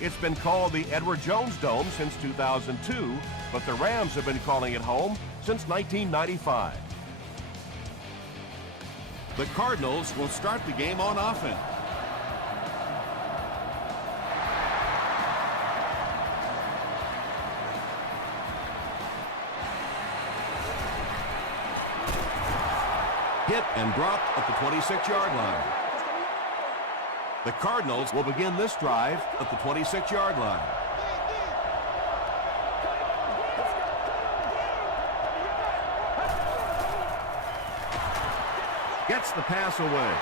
It's been called the Edward Jones Dome since 2002, but the Rams have been calling it home since 1995. The Cardinals will start the game on offense. Hit and dropped at the 26-yard line. The Cardinals will begin this drive at the 26-yard line. Gets the pass away.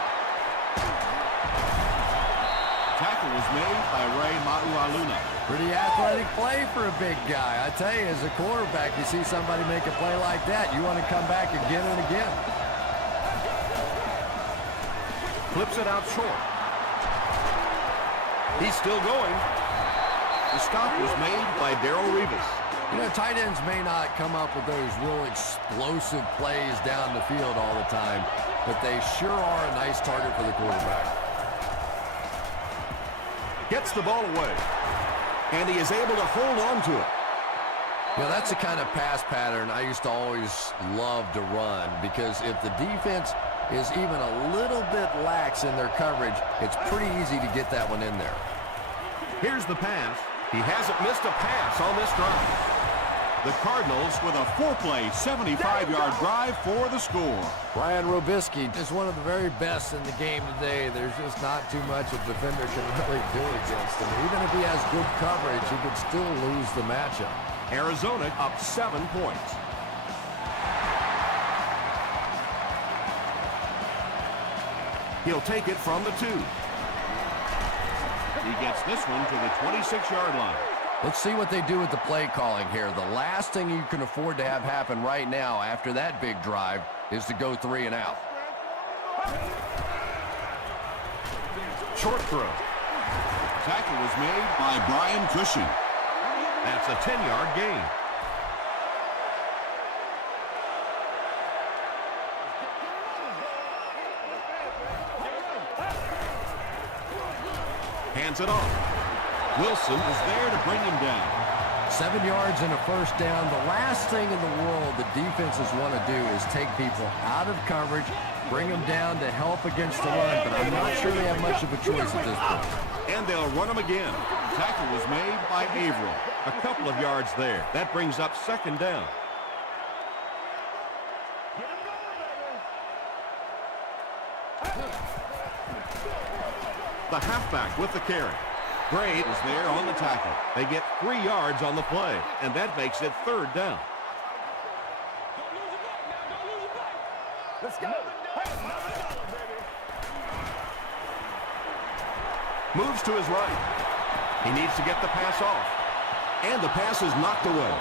Tackle was made by Ray Maualuna. Pretty athletic play for a big guy. I tell you, as a quarterback, you see somebody make a play like that, you want to come back again and again. Flips it out short. He's still going. The stop was made by Darrelle Revis. You know, tight ends may not come up with those real explosive plays down the field all the time, but they sure are a nice target for the quarterback. Gets the ball away, and he is able to hold on to it. You know, that's the kind of pass pattern I used to always love to run, because if the defense is even a little bit lax in their coverage, it's pretty easy to get that one in there. Here's the pass. He hasn't missed a pass on this drive. The Cardinals with a 4-play, 75-yard drive for the score. Brian Robisky is one of the very best in the game today. There's just not too much a defender can really do against him. Even if he has good coverage, he could still lose the matchup. Arizona up 7 points. He'll take it from the 2. He gets this one to the 26-yard line. Let's see what they do with the play calling here. The last thing you can afford to have happen right now after that big drive is to go 3 and out. Short throw. Tackle was made by Brian Cushing. That's a 10-yard gain. Hands it off. Wilson is there to bring him down. 7 yards and a first down. The last thing in the world the defenses want to do is take people out of coverage, bring them down to help against the run, but I'm not sure they have much of a choice at this point. And they'll run him again. Tackle was made by Averill. A couple of yards there. That brings up 2nd down. The halfback with the carry. Gray is there on the tackle. They get 3 yards on the play, and that makes it 3rd down. Let's go. Moves to his right. He needs to get the pass off. And the pass is knocked away.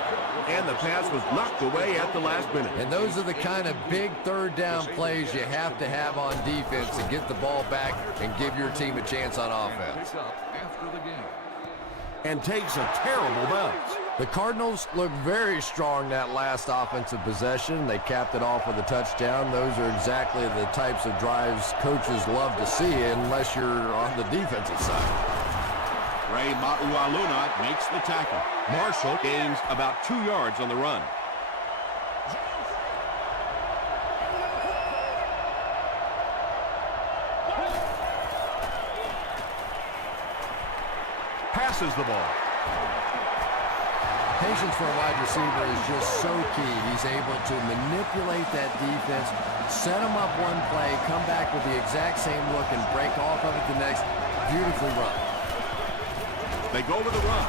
And the pass was knocked away at the last minute. And those are the kind of big 3rd down plays you have to have on defense to get the ball back and give your team a chance on offense. And takes a terrible bounce. The Cardinals look very strong that last offensive possession. They capped it off with a touchdown. Those are exactly the types of drives coaches love to see unless you're on the defensive side. Ray Maualuna makes the tackle. Marshall gains about 2 yards on the run. Passes the ball. Patience for a wide receiver is just so key. He's able to manipulate that defense, set them up one play, come back with the exact same look, and break off of it the next. Beautifully run. They go to the run.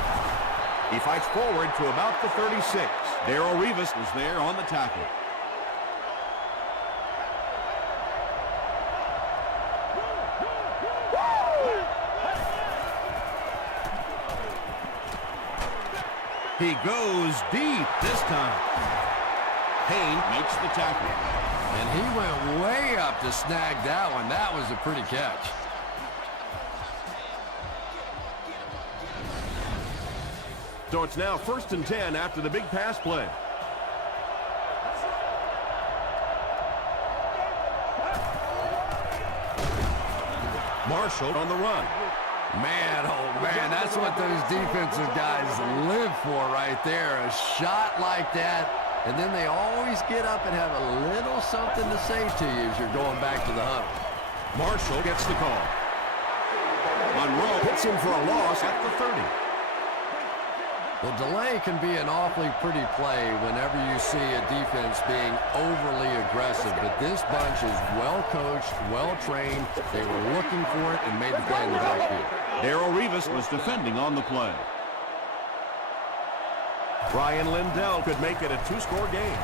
He fights forward to about the 36. Darrelle Revis is there on the tackle. He goes deep this time. Payne makes the tackle. And he went way up to snag that one. That was a pretty catch. So it's now 1st and 10 after the big pass play. Marshall on the run. Man, oh man, that's what those defensive guys live for right there. A shot like that, and then they always get up and have a little something to say to you as you're going back to the huddle. Marshall gets the call. Monroe hits him for a loss at the 30. The delay can be an awfully pretty play whenever you see a defense being overly aggressive, but this bunch is well-coached, well-trained. They were looking for it and made the play in the backfield. Darrell Rivas was defending on the play. Brian Lindell could make it a two-score game.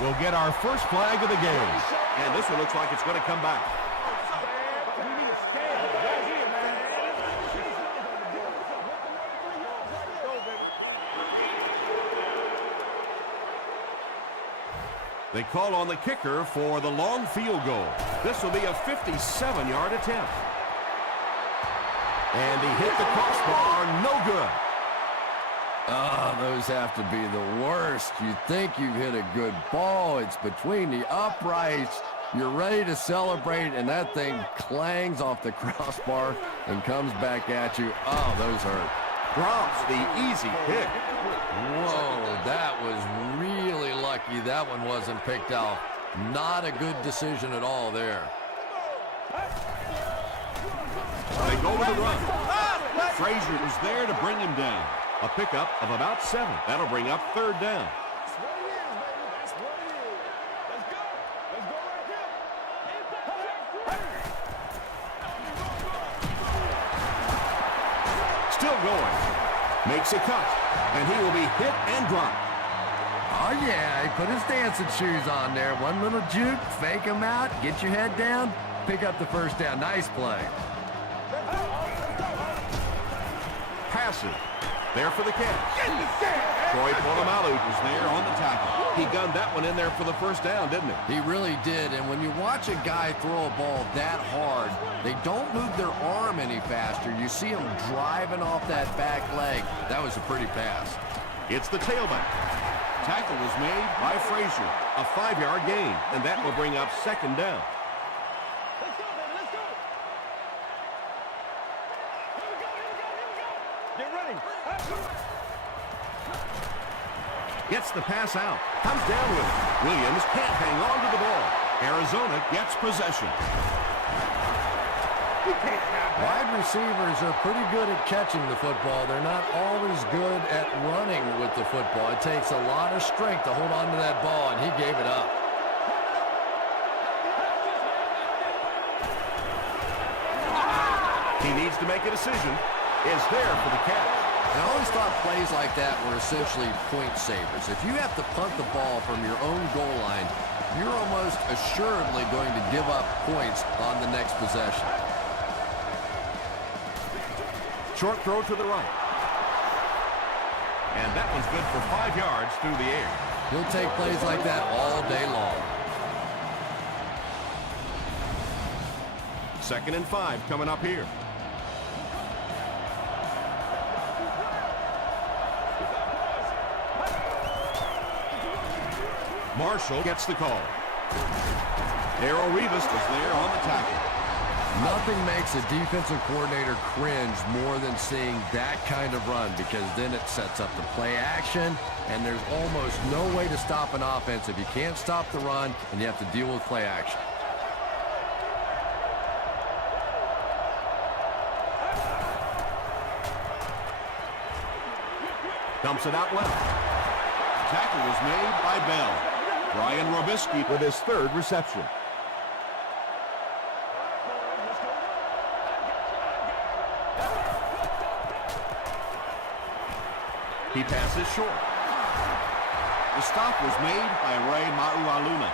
We'll get our first flag of the game. And this one looks like it's going to come back. They call on the kicker for the long field goal. This will be a 57-yard attempt. And he hit the crossbar, no good. Oh, those have to be the worst. You think you hit a good ball. It's between the uprights. You're ready to celebrate, and that thing clangs off the crossbar and comes back at you. Oh, those hurt. Drops the easy pick. Whoa, that was really lucky that one wasn't picked out. Not a good decision at all there. They go with the run. Frazier was there to bring him down. A pickup of about 7. That'll bring up third down. That's what it is, baby. That's what it is. Let's go. Let's go right here. Still going. Makes a cut. And he will be hit and dropped. Oh, yeah, he put his dancing shoes on there. One little juke, fake him out, get your head down, pick up the first down. Nice play. Passes. There for the catch. Troy Polamalu was there on the tackle. He gunned that one in there for the first down, didn't he? He really did, and when you watch a guy throw a ball that hard, they don't move their arm any faster. You see him driving off that back leg. That was a pretty pass. It's the tailback. Tackle was made by Frazier. A 5-yard gain, and that will bring up second down. Let's go, baby. Let's go. Here we go. Here we go. Here we go. Get ready. Gets the pass out. Comes down with it. Williams can't hang on to the ball. Arizona gets possession. Wide receivers are pretty good at catching the football. They're not always good at running with the football. It takes a lot of strength to hold on to that ball, and he gave it up. He needs to make a decision. Is there for the catch. I always thought plays like that were essentially point savers. If you have to punt the ball from your own goal line, you're almost assuredly going to give up points on the next possession. Short throw to the right. And that one's good for 5 yards through the air. He'll take plays like that all day long. 2nd and 5 coming up here. Marshall gets the call. Darrell Rivas was there on the tackle. Nothing makes a defensive coordinator cringe more than seeing that kind of run, because then it sets up the play action, and there's almost no way to stop an offense if you can't stop the run and you have to deal with play action. Dumps it out left. Tackle was made by Bell. Brian Robisky With his 3rd reception. He passes short. The stop was made by Ray Maualuna.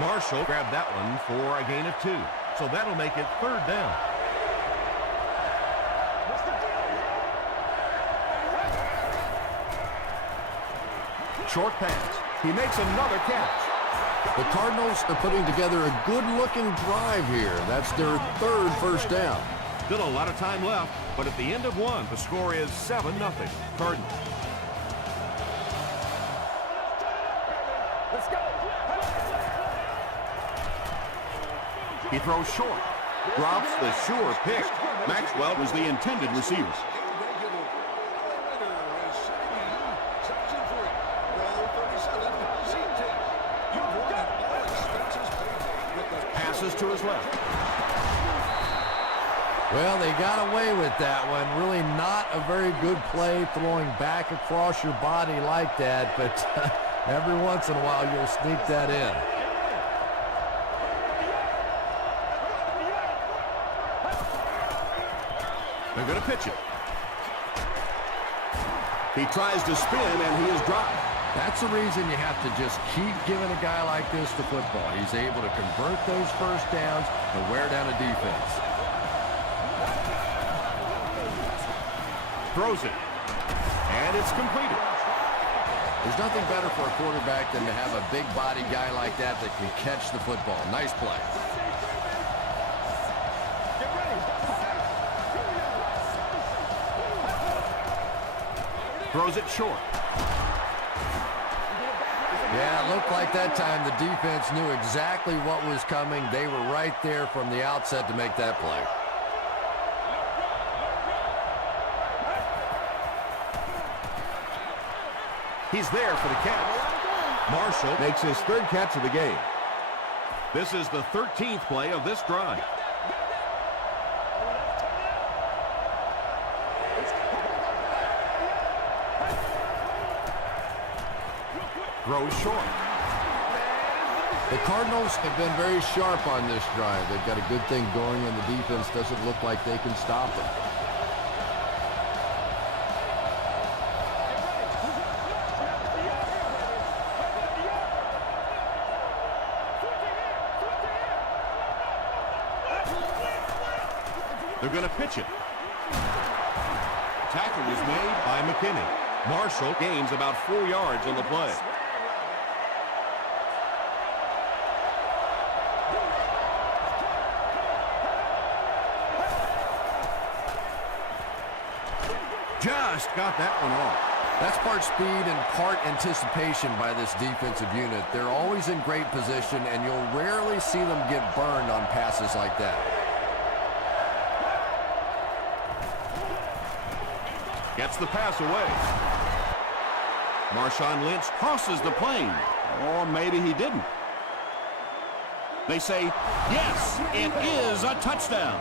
Marshall grabbed that one for a gain of 2. So that'll make it 3rd down. Short pass. He makes another catch. The Cardinals are putting together a good-looking drive here. That's their 3rd first down. Still a lot of time left, but at the end of 1, the score is 7-0. Cardinals. Let's go. He throws short. Drops the sure pick. Maxwell was the intended receiver. Passes to his left. Well, they got away with that one. Really not a very good play throwing back across your body like that, but every once in a while you'll sneak that in. They're going to pitch it. He tries to spin, and he is dropped. That's the reason you have to just keep giving a guy like this the football. He's able to convert those first downs and wear down a defense. Throws it. And it's completed. There's nothing better for a quarterback than to have a big body guy like that that can catch the football. Nice play. Throws it short. Yeah, it looked like that time the defense knew exactly what was coming. They were right there from the outset to make that play. He's there for the catch. Marshall makes his third catch of the game. This is the 13th play of this drive. Throws short. The Cardinals have been very sharp on this drive. They've got a good thing going, and the defense doesn't look like they can stop them. They're going to pitch it. Tackle is made by McKinney. Marshall gains about 4 yards on the play. Just got that one off. That's part speed and part anticipation by this defensive unit. They're always in great position, and you'll rarely see them get burned on passes like that. Gets the pass away. Marshawn Lynch crosses the plane. Or maybe he didn't. They say, yes, it is a touchdown.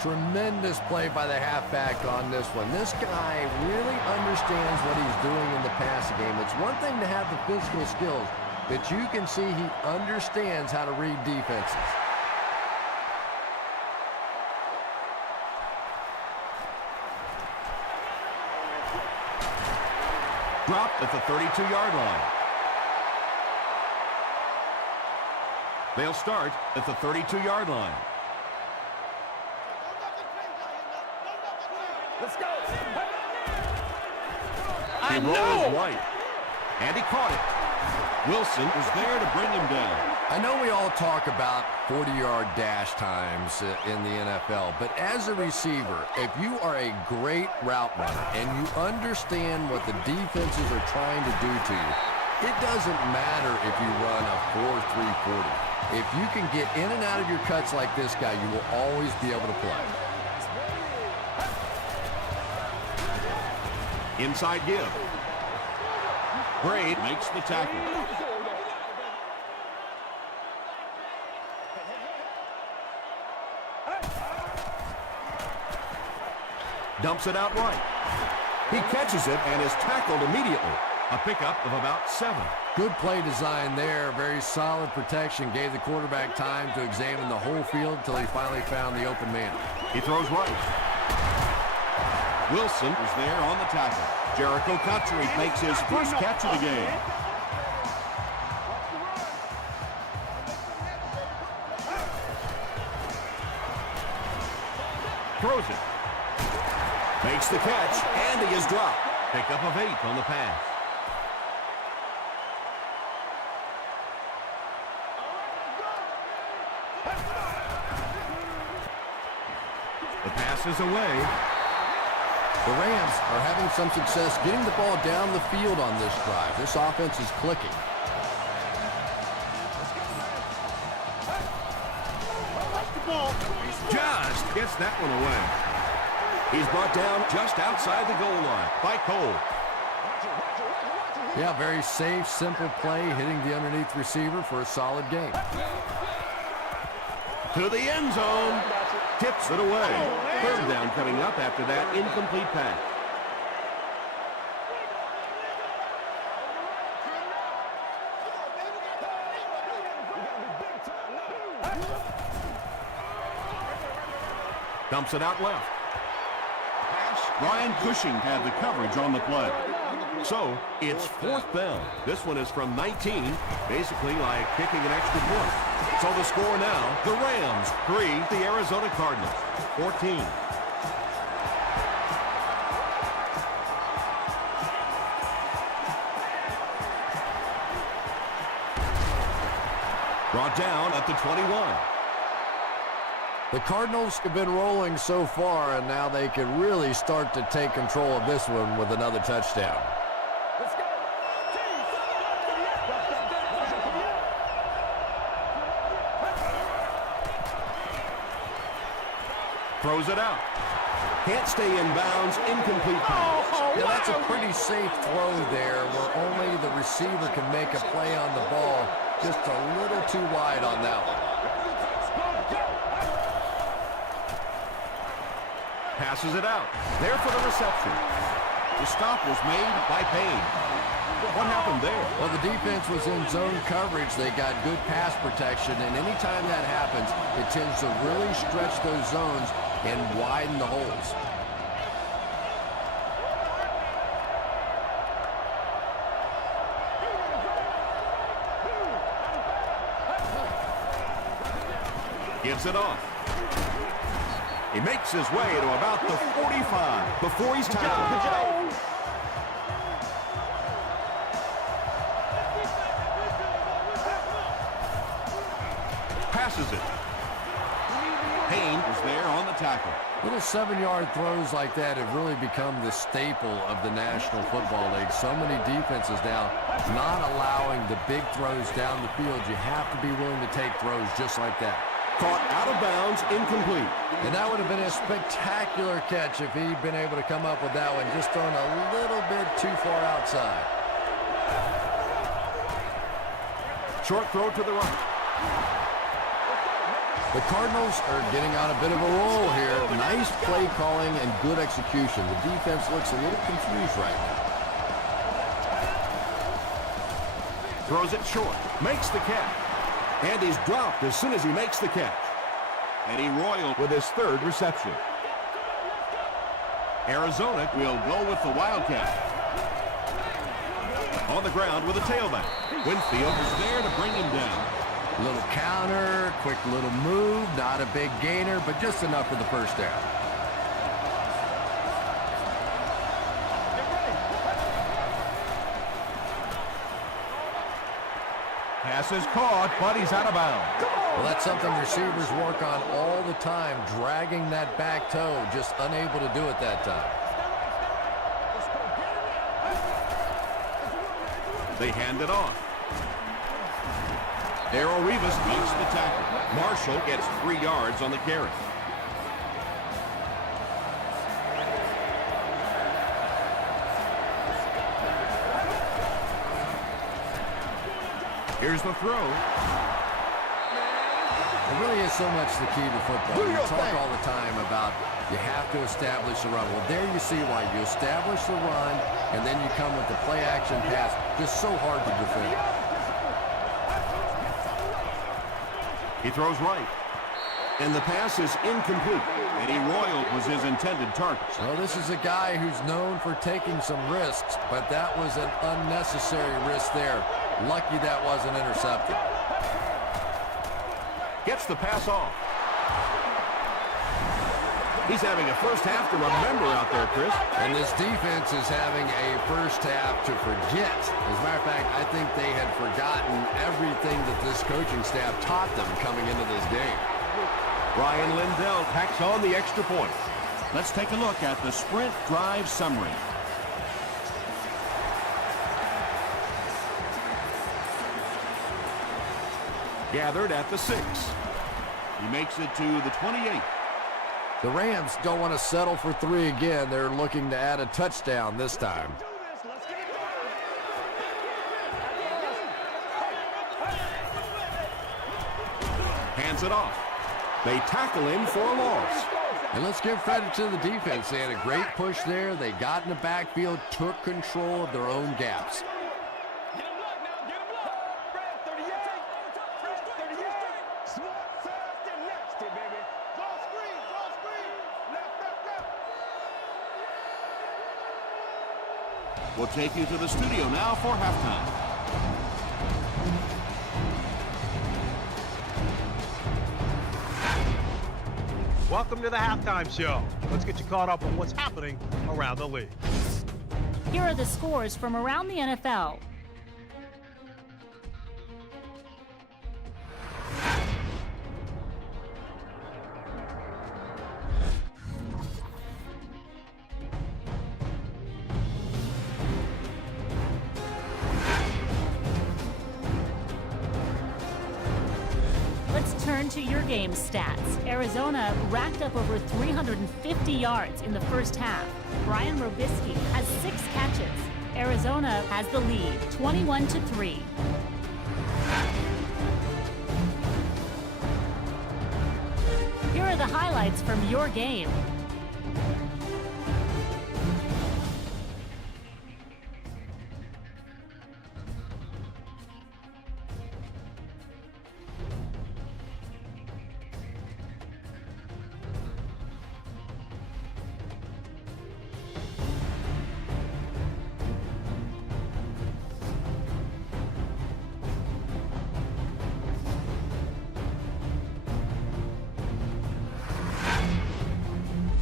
Tremendous play by the halfback on this one. This guy really understands what he's doing in the passing game. It's one thing to have the physical skills, but you can see he understands how to read defenses. Dropped at the 32-yard line. They'll start at the 32-yard line. Let's go. He rolls right. And he caught it. Wilson was there to bring him down. I know we all talk about 40-yard dash times in the NFL, but as a receiver, if you are a great route runner and you understand what the defenses are trying to do to you, it doesn't matter if you run a 4.340. If you can get in and out of your cuts like this guy, you will always be able to play. Inside give. Braid makes the tackle. Dumps it out right. He catches it and is tackled immediately. A pickup of about 7. Good play design there. Very solid protection. Gave the quarterback time to examine the whole field until he finally found the open man. He throws right. Wilson is there on the tackle. Jericho Cutchery makes his first catch of the game. Throws it. Makes the catch, and he is dropped. Pickup of 8 on the pass. The pass is away. The Rams are having some success getting the ball down the field on this drive. This offense is clicking. Just gets that one away. He's brought down just outside the goal line by Cole. Yeah, very safe, simple play, hitting the underneath receiver for a solid gain. To the end zone. Tips it away. Third down coming up after that incomplete pass. Dumps it out left. Ryan Cushing had the coverage on the play. So, it's fourth down. This one is from 19, basically like kicking an extra point. So the score now, the Rams 3, the Arizona Cardinals 14. Brought down at the 21. The Cardinals have been rolling so far, and now they can really start to take control of this one with another touchdown. Let's go. Throws it out. Can't stay in bounds. Incomplete pass. Yeah, that's a pretty safe throw there where only the receiver can make a play on the ball. Just a little too wide on that one. Passes it out. There for the reception. The stop was made by Payne. What happened there? Well, the defense was in zone coverage. They got good pass protection, and anytime that happens, it tends to really stretch those zones and widen the holes. Gives it off. He makes his way to about the 45 before he's tackled. Passes it. Payne was there on the tackle. Little 7-yard throws like that have really become the staple of the National Football League. So many defenses now not allowing the big throws down the field. You have to be willing to take throws just like that. Caught out of bounds, incomplete. And that would have been a spectacular catch if he'd been able to come up with that one, just thrown a little bit too far outside. Short throw to the right. The Cardinals are getting on a bit of a roll here. Nice play calling and good execution. The defense looks a little confused right now. Throws it short. Makes the catch. And he's dropped as soon as he makes the catch. Eddie Royal With his third reception. Arizona will go with the Wildcat. on the ground with a tailback. Winfield Is there to bring him down. Little counter, quick little move, not a big gainer, but just enough for the first down. Pass is caught, but he's out of bounds. Well, that's something receivers work on all the time, dragging that back toe, just unable to do it that time. They hand it off. Darrell Rivas makes the tackle. Marshall gets 3 yards on the carry. Here's the throw. It really is so much the key to football. You talk all the time about you have to establish the run. Well, there you see why you establish the run, and then you come with the play-action pass. Just so hard to defend. He throws right. And the pass is incomplete. Eddie Royal was his intended target. Well, this is a guy who's known for taking some risks, but that was an unnecessary risk there. Lucky that wasn't intercepted. Gets the pass off. He's having a first half to remember out there, Chris. And this defense is having a first half to forget. As a matter of fact, I think they had forgotten everything that this coaching staff taught them coming into this game. Ryan Lindell tacks on the extra point. Let's take a look at the sprint drive summary. Gathered at the 6. He makes it to the 28. The Rams don't want to settle for 3 again. They're looking to add a touchdown this time. Hands it off. They tackle him for a loss. And let's give credit to the defense. They had a great push there. They got in the backfield, took control of their own gaps. We'll take you to the studio now for halftime. Welcome to the halftime show. Let's get you caught up on what's happening around the league. Here are the scores from around the NFL. Let's turn to your game stats. Arizona racked up over 350 yards in the first half. Brian Robisky has 6 catches. Arizona has the lead, 21-3. Here are the highlights from your game.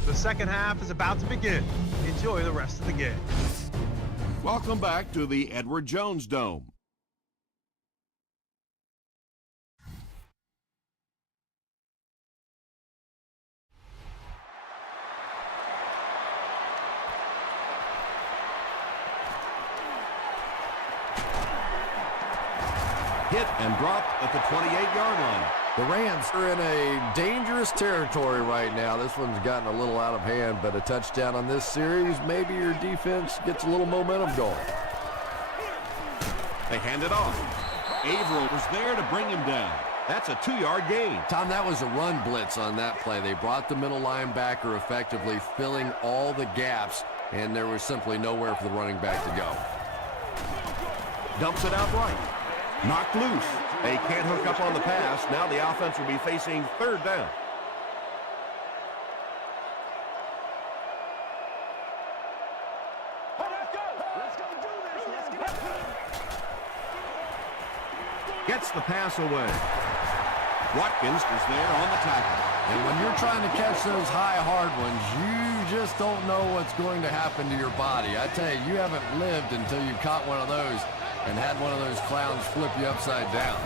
The second half is about to begin. Enjoy the rest of the game. Welcome back to the Edward Jones Dome. Hit and dropped at the 28-yard line. The Rams are in a dangerous territory right now. This one's gotten a little out of hand, but a touchdown on this series, maybe your defense gets a little momentum going. They hand it off. Averill was there to bring him down. That's a 2-yard gain. Tom, that was a run blitz on that play. They brought the middle linebacker effectively, filling all the gaps, and there was simply nowhere for the running back to go. Dumps it out right. Knocked loose. They can't hook up on the pass. Now the offense will be facing 3rd down. Gets the pass away. Watkins is there on the tackle. And when you're trying to catch those high, hard ones, you just don't know what's going to happen to your body. I tell you, you haven't lived until you caught one of those and had one of those clowns flip you upside down.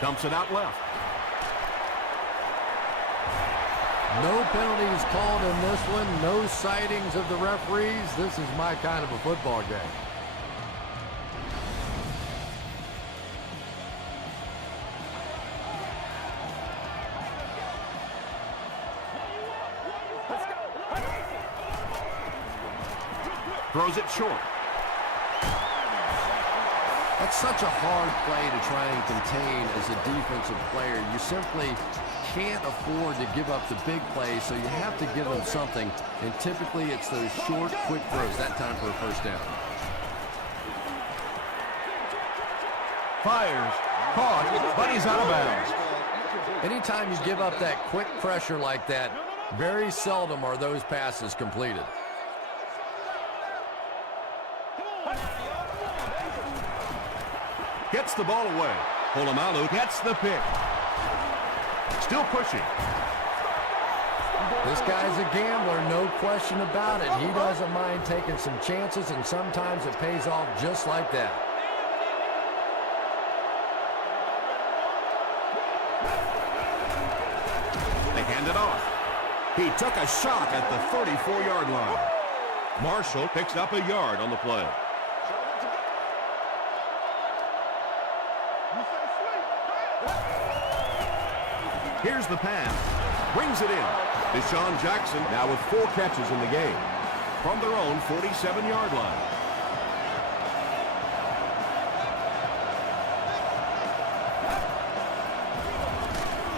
Dumps it out left. No penalties called in this one. No sightings of the referees. This is my kind of a football game. Throws it short. That's such a hard play to try and contain as a defensive player. You simply can't afford to give up the big plays, so you have to give them something. And typically it's those short, quick throws. That time for a first down. Fires. Caught, but he's out of bounds. Anytime you give up that quick pressure like that, very seldom are those passes completed. Gets the ball away. Polamalu gets the pick. Still pushing. This guy's a gambler, no question about it. He doesn't mind taking some chances, and sometimes it pays off just like that. They hand it off. He took a shot at the 34-yard line. Marshall picks up a yard on the play. Here's the pass. Brings it in. Deshaun Jackson now with 4 catches in the game. From their own 47-yard line.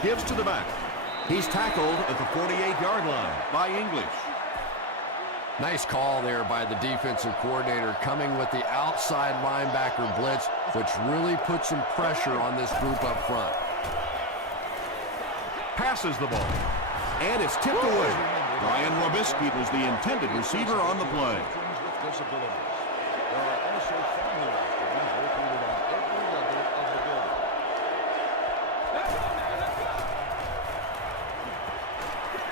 Gives to the back. He's tackled at the 48-yard line by English. Nice call there by the defensive coordinator, coming with the outside linebacker blitz, which really puts some pressure on this group up front. Passes the ball. And it's tipped away. Brian Robisky was the intended receiver on the play.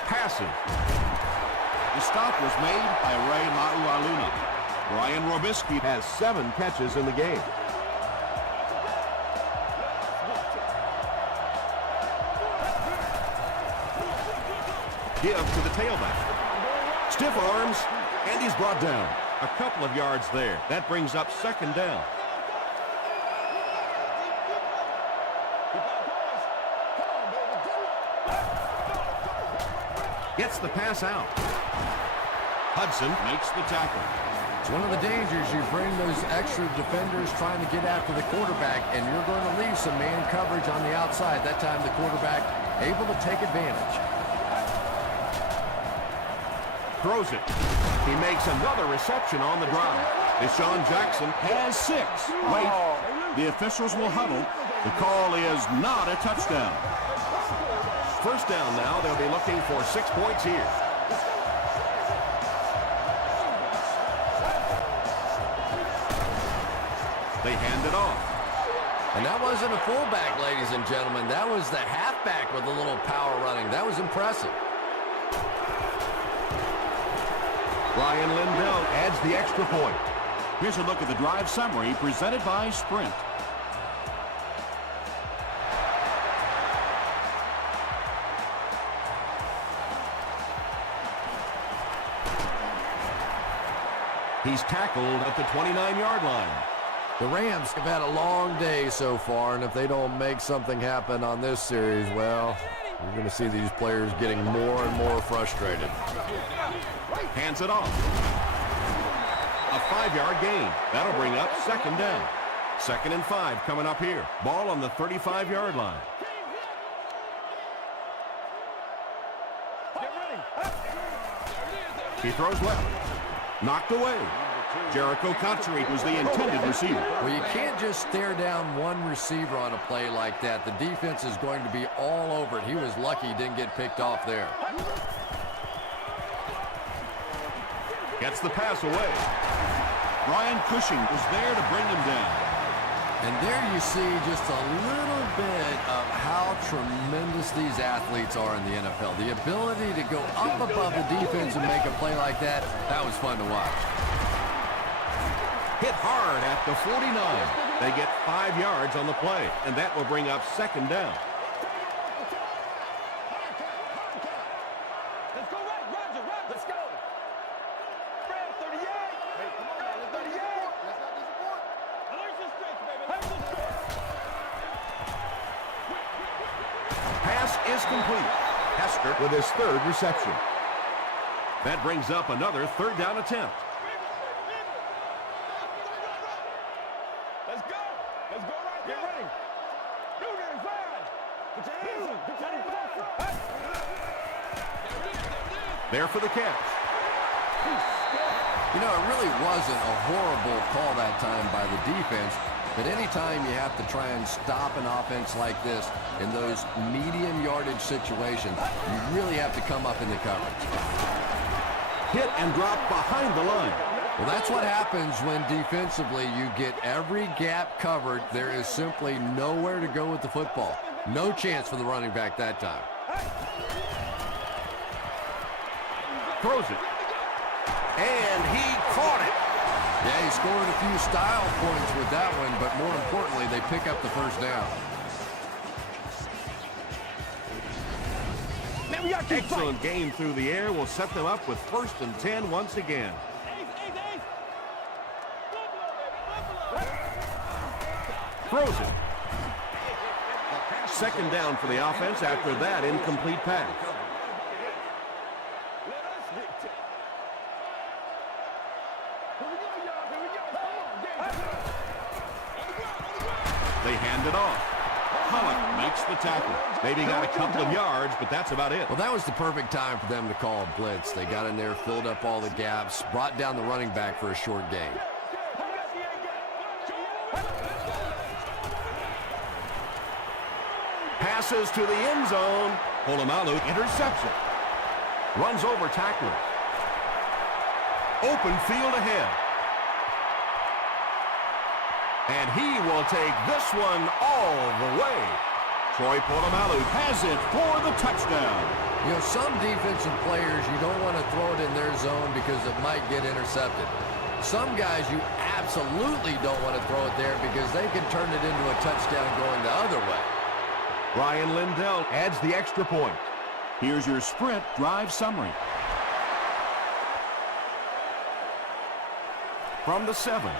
Passing. The stop was made by Ray Maualuna. Brian Robisky Has 7 catches in the game. Give to the tailback. Stiff arms, and he's brought down. A couple of yards there. That brings up 2nd down. Gets the pass out. Hudson makes the tackle. It's one of the dangers. You bring those extra defenders trying to get after the quarterback, and you're going to leave some man coverage on the outside. That time the quarterback able to take advantage. Throws it. He makes another reception on the drive. Deshaun Jackson has 6. Wait, the officials will huddle. The call is not a touchdown. First down now. They'll be looking for 6 points here. They hand it off. And that wasn't a fullback, ladies and gentlemen. That was the halfback with a little power running. That was impressive. Ryan Lindell adds the extra point. Here's a look at the drive summary presented by Sprint. He's tackled at the 29-yard line. The Rams have had a long day so far, and if they don't make something happen on this series, well, you're going to see these players getting more and more frustrated. Hands it off. A 5-yard gain. That'll bring up 2nd down. 2nd and 5 coming up here. Ball on the 35-yard line. He throws left. Knocked away. Jericho Country was the intended receiver. Well, you can't just stare down one receiver on a play like that. The defense is going to be all over it. He was lucky he didn't get picked off there. Gets the pass away. Brian Cushing was there to bring him down. And there you see just a little bit of how tremendous these athletes are in the NFL. The ability to go up above the defense and make a play like that, that was fun to watch. Hit hard at the 49. They get 5 yards on the play, and that will bring up 2nd down. Let's go right, Roger, let's go. Fred, 38. Hey, come on, Fred, 38. Let's not disappoint. Alert your strength, baby. Alert your strength. Pass is complete. Hester with his 3rd reception. That brings up another 3rd down attempt. Let's go. Let's go right there. Get ready. Do it inside. Put your hands up. Put your hands up. There for the catch. You know, it really wasn't a horrible call that time by the defense, but anytime you have to try and stop an offense like this in those medium yardage situations, you really have to come up in the coverage. Hit and drop behind the line. Well, that's what happens when defensively you get every gap covered. There is simply nowhere to go with the football. No chance for the running back that time. Throws it. And he caught it. Yeah, he scored a few style points with that one, but more importantly, they pick up the 1st down. Man, we got to keep Excellent game through the air will set them up with 1st and 10 once again. Throws it. 2nd down for the offense after that incomplete pass. They hand it off. Pollock makes the tackle. Maybe got a couple of yards, but that's about it. Well, that was the perfect time for them to call a blitz. They got in there, filled up all the gaps, brought down the running back for a short gain. Passes to the end zone. Polamalu interception. Runs over tacklers. Open field ahead. And he will take this one all the way. Troy Polamalu has it for the touchdown. You know, some defensive players, you don't want to throw it in their zone because it might get intercepted. Some guys, you absolutely don't want to throw it there because they can turn it into a touchdown going the other way. Ryan Lindell adds the extra point. Here's your sprint drive summary. From the 7.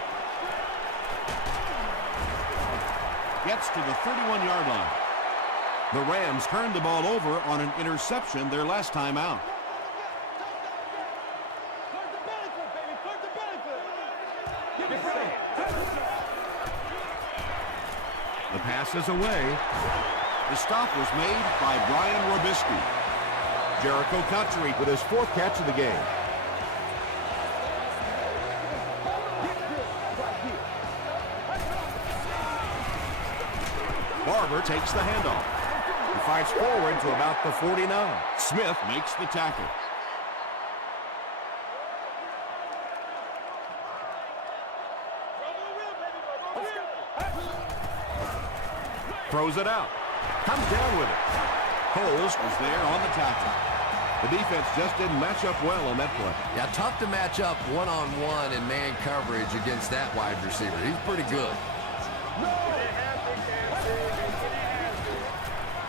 Gets to the 31-yard line. The Rams turned the ball over on an interception their last time out. The pass is away. The stop was made by Brian Robisky. Jericho Country with his 4th catch of the game. Barber takes the handoff. He fights forward to about the 49. Smith makes the tackle. Throws it out. Comes down with it. Coles was there on the tackle. The defense just didn't match up well on that play. Yeah, tough to match up one-on-one in man coverage against that wide receiver. He's pretty good.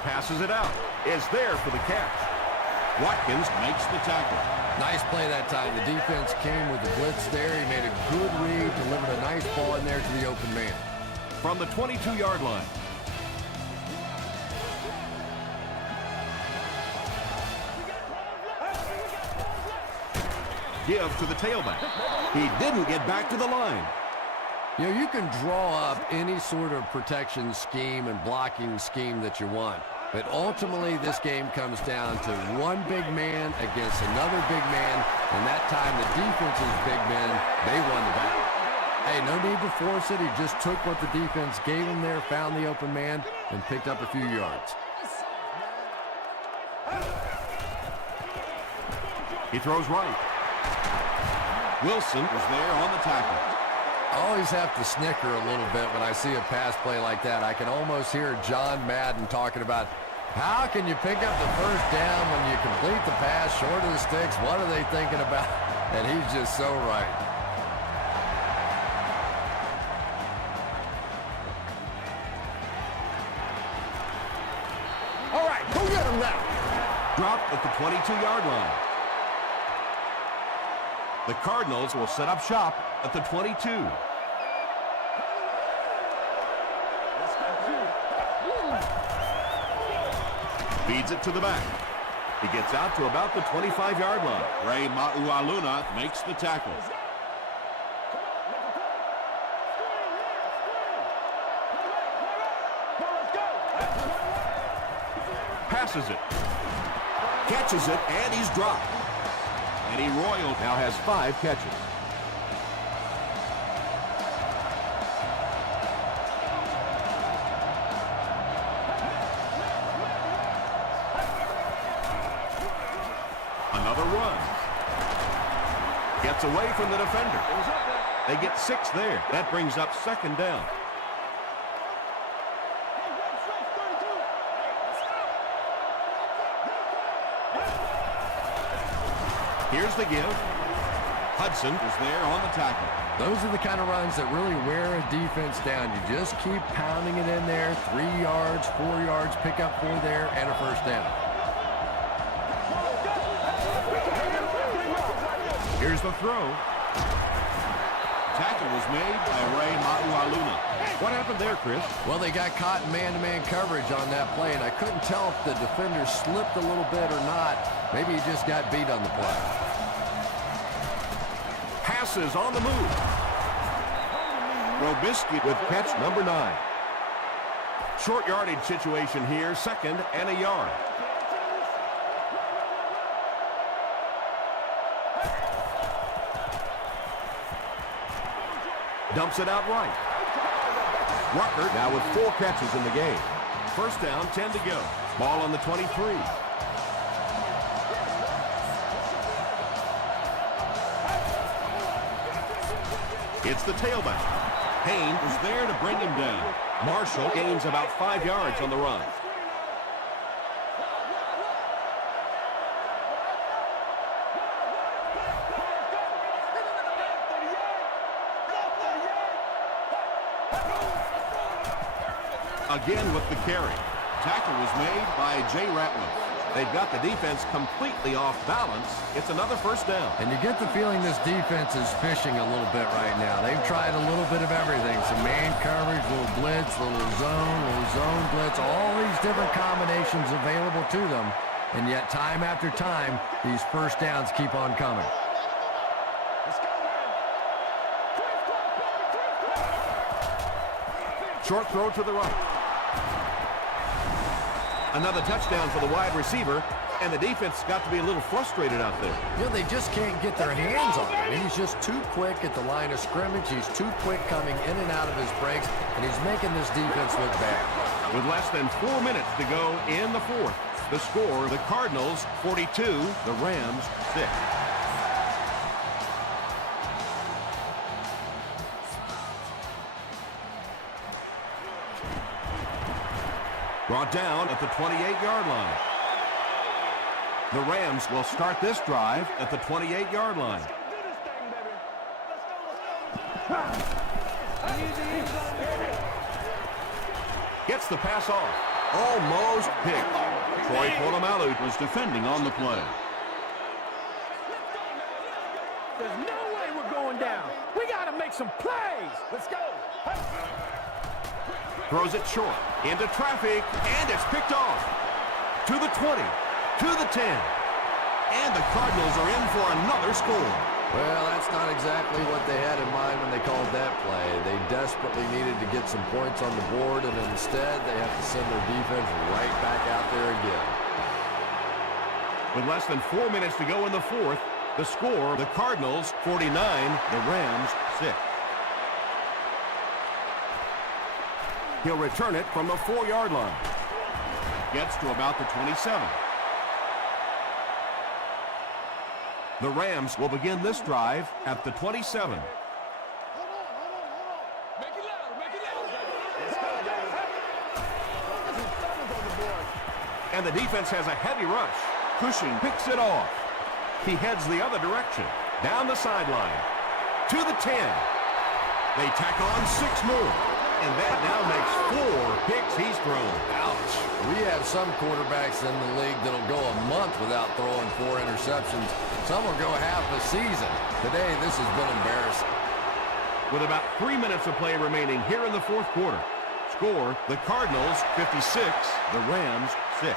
Passes it out. Is there for the catch. Watkins makes the tackle. Nice play that time. The defense came with the blitz there. He made a good read, delivered a nice ball in there to the open man. From the 22-yard line. Give to the tailback. He didn't get back to the line. You know, you can draw up any sort of protection scheme and blocking scheme that you want. But ultimately, this game comes down to one big man against another big man. And that time, the defense's big men, they won the battle. Hey, no need to force it. He just took what the defense gave him there, found the open man, and picked up a few yards. He throws right. Wilson was there on the tackle. I always have to snicker a little bit when I see a pass play like that. I can almost hear John Madden talking about how can you pick up the first down when you complete the pass short of the sticks? What are they thinking about? And he's just so right. All right, go get him now. Dropped at the 22-yard line. The Cardinals will set up shop at the 22. Feeds it to the back. He gets out to about the 25-yard line. Ray Maualuna makes the tackle. Passes it. Catches it, and he's dropped. Eddie Royal Now has 5 catches. Another run. Gets away from the defender. They get 6 there. That brings up 2nd down. Here's the give. Hudson was there on the tackle. Those are the kind of runs that really wear a defense down. You just keep pounding it in there. 3 yards, 4 yards, pick up 4 there, and a first down. Here's the throw. Tackle was made by Ray Maualuna. What happened there, Chris? Well, they got caught in man-to-man coverage on that play, and I couldn't tell if the defender slipped a little bit or not. Maybe he just got beat on the play. Passes is on the move. Robisky with catch number 9. Short yardage situation here, 2nd and a yard. Dumps it out right. Rucker now with 4 catches in the game. First down, 10 to go. Ball on the 23. It's the tailback. Haynes is there to bring him down. Marshall gains about 5 yards on the run. Again with the carry. Tackle was made by Jay Ratliff. They've got the defense completely off balance. It's another first down. And you get the feeling this defense is fishing a little bit right now. They've tried a little bit of everything. Some man coverage, little blitz, little zone blitz, all these different combinations available to them. And yet time after time, these first downs keep on coming. Short throw to the right. Another touchdown for the wide receiver, and the defense got to be a little frustrated out there. You know, they just can't get their hands on him. He's just too quick at the line of scrimmage. He's too quick coming in and out of his breaks, and he's making this defense look bad. With less than 4 minutes to go in the 4th, the score, the Cardinals 42, the Rams 6. Brought down at the 28-yard line. The Rams will start this drive at the 28-yard line. Gets the pass off. Almost picked. Troy Polamalu was defending on the play. There's no way we're going down. We got to make some plays. Let's go. Throws it short, into traffic, and it's picked off. To the 20, to the 10. And the Cardinals are in for another score. Well, that's not exactly what they had in mind when they called that play. They desperately needed to get some points on the board, and instead they have to send their defense right back out there again. With less than 4 minutes to go in the 4th, the score, the Cardinals 49, the Rams 6. He'll return it from the 4-yard line. Gets to about the 27. The Rams will begin this drive at the 27. Make it louder. Make it louder. And the defense has a heavy rush. Cushing picks it off. He heads the other direction. Down the sideline. To the 10. They tack on 6 more. And that now makes 4 picks he's thrown. Ouch. We have some quarterbacks in the league that'll go a month without throwing 4 interceptions. Some will go half a season. Today, this has been embarrassing. With about 3 minutes of play remaining here in the 4th quarter. Score, the Cardinals 56, the Rams 6.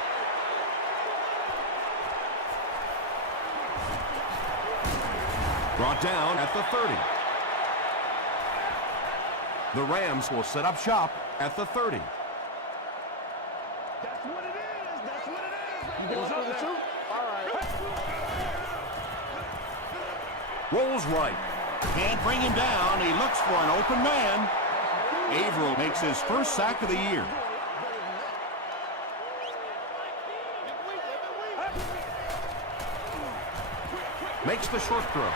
Brought down at the 30. The Rams will set up shop at the 30. That's what it is. That's what it is. You going for the 2? All right. Rolls right. Can't bring him down. He looks for an open man. Averill makes his first sack of the year. Makes the short throw.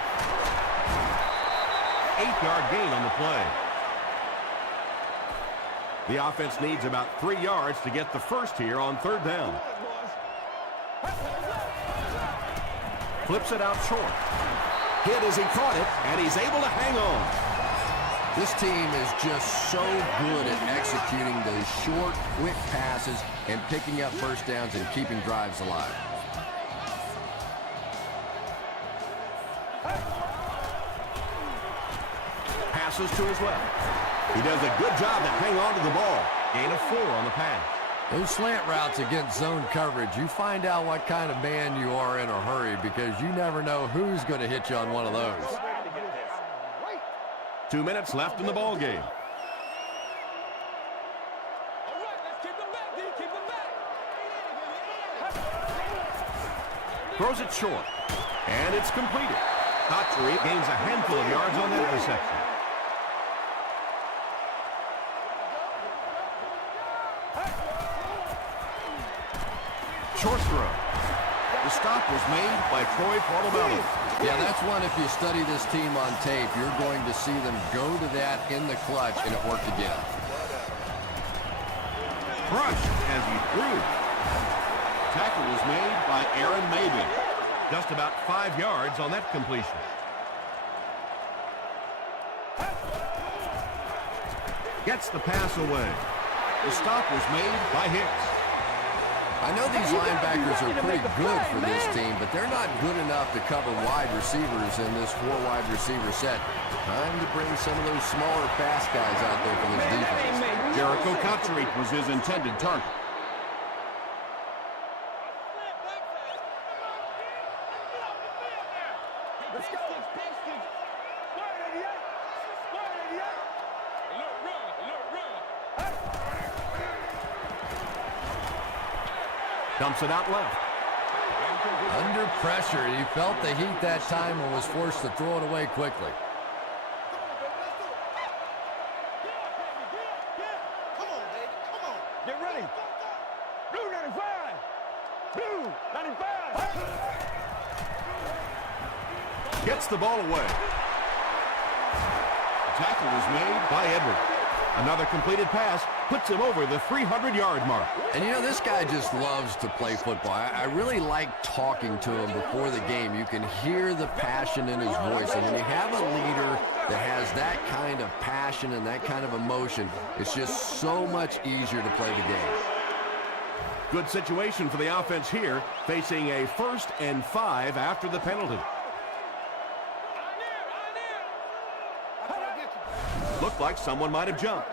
8-yard gain on the play. The offense needs about 3 yards to get the first here on 3rd down. Flips it out short. Hit as he caught it, and he's able to hang on. This team is just so good at executing those short, quick passes and picking up first downs and keeping drives alive. Passes to his left. He does a good job to hang on to the ball. Gain of 4 on the pass. Those slant routes against zone coverage, you find out what kind of man you are in a hurry because you never know who's going to hit you on one of those. 2 minutes left in the ball game. All right, let's keep them back, D. Keep them back. Throws it short. And it's completed. Daughtry gains a handful of yards on that reception. Short throw. The stop was made by Troy Polamalu. Yeah, that's one, if you study this team on tape, you're going to see them go to that in the clutch, and it worked again. Crushed as he threw. Tackle was made by Aaron Maybe. Just about 5 yards on that completion. Gets the pass away. The stop was made by Hicks. I know these linebackers are pretty good for this team, but they're not good enough to cover wide receivers in this 4-wide receiver set. Time to bring some of those smaller, fast guys out there for this defense. Jericho Daughtry was his intended target. Let's go. Dumps it out left. Under pressure, he felt the heat that time and was forced to throw it away quickly. Get ready. Blue 95. Blue 95. Gets the ball away. Tackle was made by Edwards. Another completed pass puts him over the 300-yard mark. And you know, this guy just loves to play football. I really like talking to him before the game. You can hear the passion in his voice. And when you have a leader that has that kind of passion and that kind of emotion, it's just so much easier to play the game. Good situation for the offense here, facing a 1st and 5 after the penalty. Looked like someone might have jumped.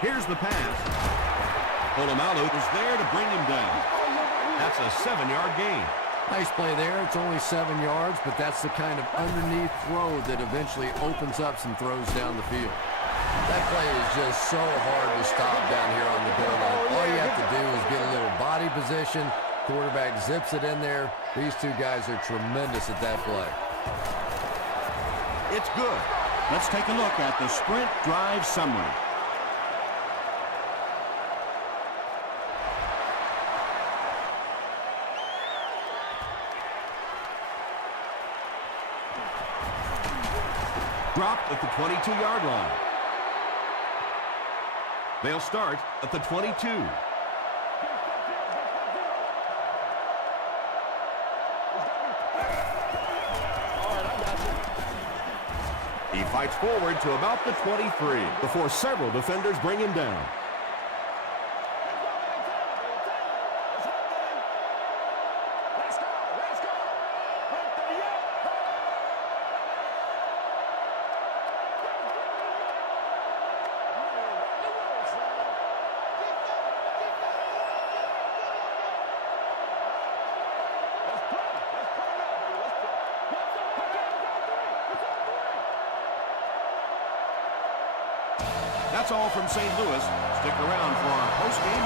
Here's the pass. Polamalu was there to bring him down. That's a 7-yard gain. Nice play there. It's only 7 yards, but that's the kind of underneath throw that eventually opens up some throws down the field. That play is just so hard to stop down here on the goal line. All you have to do is get a little body position. Quarterback zips it in there. These two guys are tremendous at that play. It's good. Let's take a look at the sprint drive summary. Dropped at the 22-yard line. They'll start at the 22. He fights forward to about the 23 before several defenders bring him down. That's all from St. Louis. Stick around for our post-game